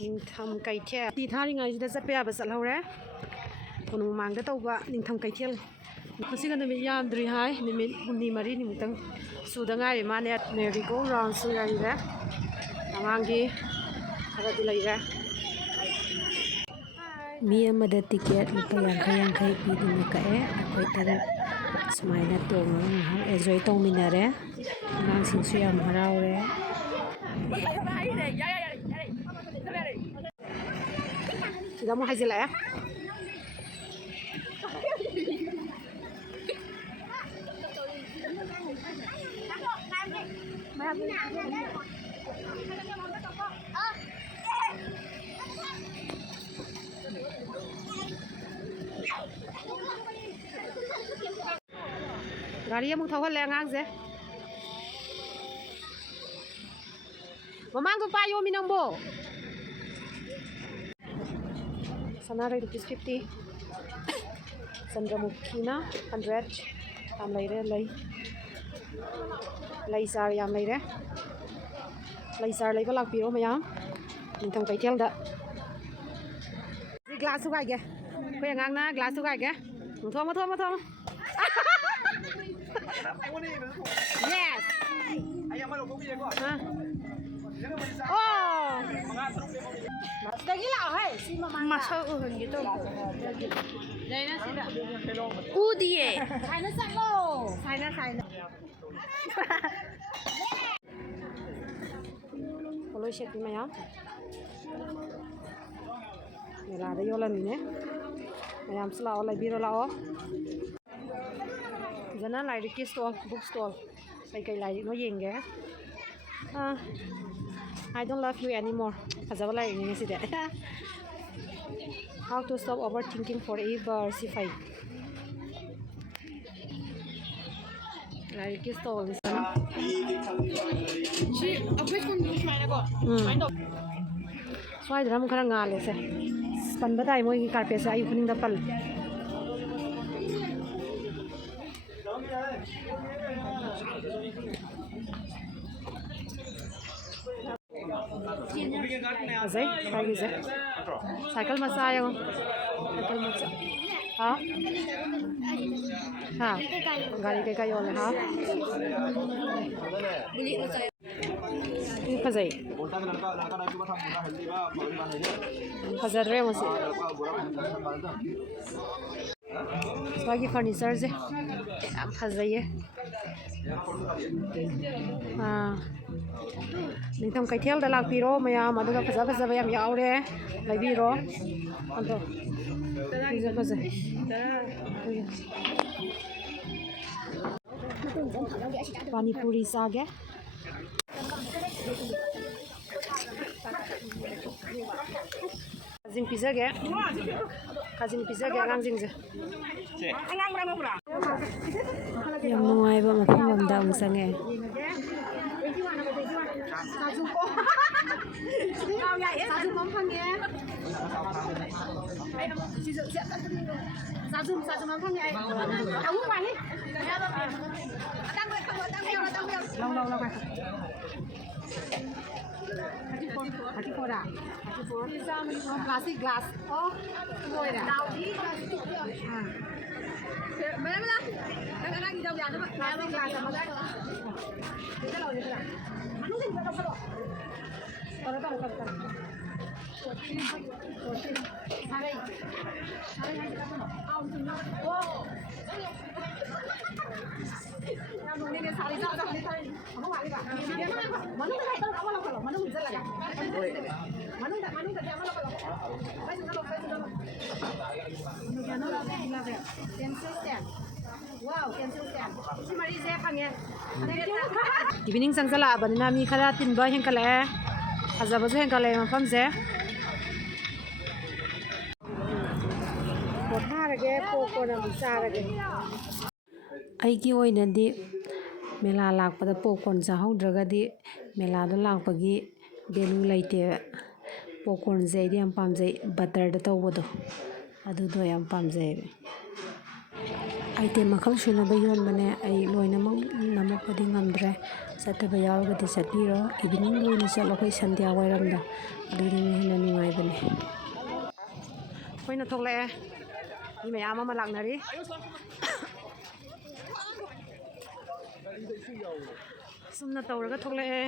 Ningtham Keithel ती थारिङाइसिदा चꯠपा याबा चꯠहौरे Konung Mamangda tauba Ningtham Keithel masiga numit yamdri hai numit 3 nimutang suda ngai mane merry go round su yaire amangi haradi laire mi amada ticket lupa yang pidina kae akoi tara sumaina tonga enjoy tongminare nang singsu yam haraure sida mo hajila ya Gari yang mau le ngang ze. Mamang ko payo minambo. Sanare ₹50. Sandramukhi na 100. Am laire lai sar yam laire. Lai sar lai balak piro mayam. Ningtham Keithel da. Di glass su kai ge. Ko yang ngang na glass su kai ge. Thom. Yes. Oh. Sudah gila hai si Mamangda. masa gitu Đây nó xin ạ. udie Sai nó sai lô. Sai nó. Kalau siap ni mayam. Mela ada yola ni ne. Mayam selao lai biro lao. Jana lai di stall, book stall. Kai lai no yeng ge. I don't love you anymore. Azaba lai ni si de. How to stop overthinking forever si fai. Lai di stall ni sana. si aku pun main aku main dong Swai dram khara ngale se. Pan badai moi ki carpet se ayu khuning da pal. Azai, kaya ze. Cycle masa yang. Cycle masa. Ha? Ha. Gari kaya yola ha. beli saya Ini kazai. Kazarre masih. Swagi furniture ze. Am kazai ye. Ningtham Keithel da lak piro mayam aduga faza bayam yaure lai biro anto iza faza pani puri sage kazing pizza ge ngang jing je yang nuaiba mafam amda umsange Plastic glass. Oh, ngồi nè. Wow, cancel stand. Si Marie saya panggil. Evening sang sala banana mi khara tin ba hen kala. Azaba zo hen kala mafam je. Pothara ge poko na bisara ge. aigi oinadi mela lakpada popcorn chahaudragadi mela da lakpagi belu laite popcorn zaidi am pamjai butter da tawbodo adudo yam pamjai item ꯃꯈꯜ ꯁꯨꯅꯕ ꯌꯣꯟꯕꯅꯦ ꯑꯩ ꯂꯣꯏꯅꯃꯛ ꯅꯝꯃꯛꯄꯗꯤ ꯉꯝꯗ꯭ꯔꯦ ꯆꯠꯇꯕ ꯌꯥꯎꯔꯒꯗꯤ ꯆꯠꯄꯤꯔꯣ evening ꯑꯣꯏꯅ ꯆꯠꯂꯣ ꯑꯩꯈꯣꯏ ꯁꯟꯙ꯭ꯌꯥ ꯋꯥꯏꯔꯝꯗ ꯑꯗꯨꯗꯨꯅ ꯍꯦꯟꯅ ꯅꯨꯡꯉꯥꯏꯕꯅꯦ ꯑꯩꯈꯣꯏꯅ ꯊꯣꯛꯂꯛꯑꯦ ꯃꯤ ꯃꯌꯥꯝ ꯑꯃ ꯂꯥꯛꯅꯔꯤ ꯁꯨꯝꯅ ꯇꯧꯔꯒ ꯊꯣꯛꯂꯛꯑꯦ